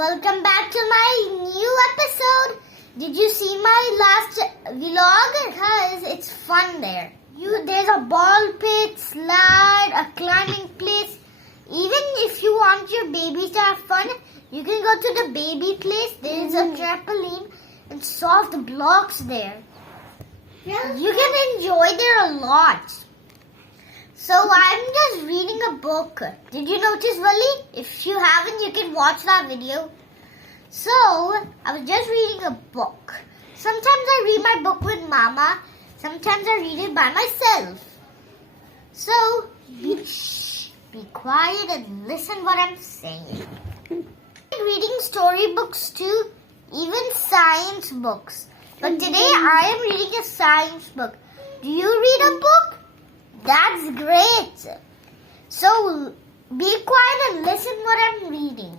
welcome back to my new episode. Did you see my last vlog? Because it's fun there. There's a ball pit, slide, a climbing place. Even if you want your babies to have fun, you can go to the baby place. There's a trampoline and soft blocks there. Really? You can enjoy there a lot. So I'm just reading a book. Did you notice, Wally? If you haven't, you can watch that video. So I was just reading a book. Sometimes I read my book with Mama. Sometimes I read it by myself. So be quiet and listen what I'm saying. I'm reading storybooks too, even science books. But today I am reading a science book. Do you read a book? That's great. So be quiet and listen what I'm reading.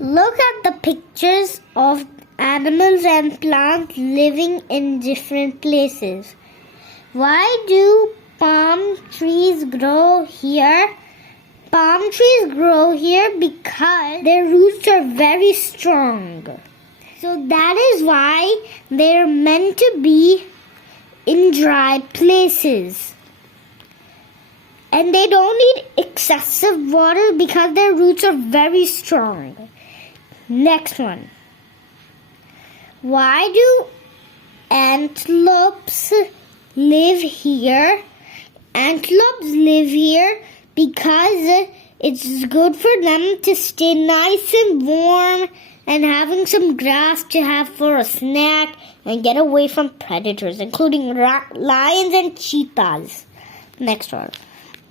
Look at the pictures of animals and plants living in different places. Why do palm trees grow here? Palm trees grow here because their roots are very strong. So that is why they're meant to be in dry places. And they don't need excessive water because their roots are very strong. Next one. Why do antelopes live here? Antelopes live here because it's good for them to stay nice and warm and having some grass to have for a snack and get away from predators, including lions and cheetahs. Next one.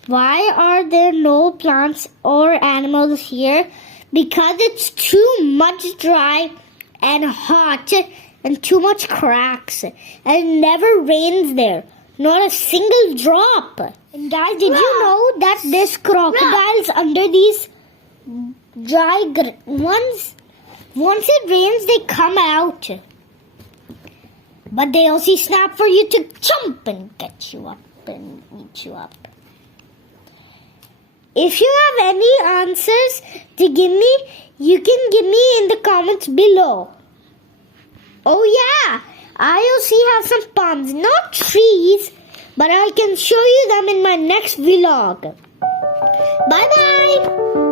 Why are there no plants or animals here? Because it's too much dry and hot and too much cracks. And it never rains there. Not a single drop. And guys, did you know that there's crocodiles under these dry ones? Once it rains, they come out. But they also snap for you to jump and get you up and eat you up. If you have any answers to give me, you can give me in the comments below. Oh yeah, I also have some palms, not trees, but I can show you them in my next vlog. Bye bye.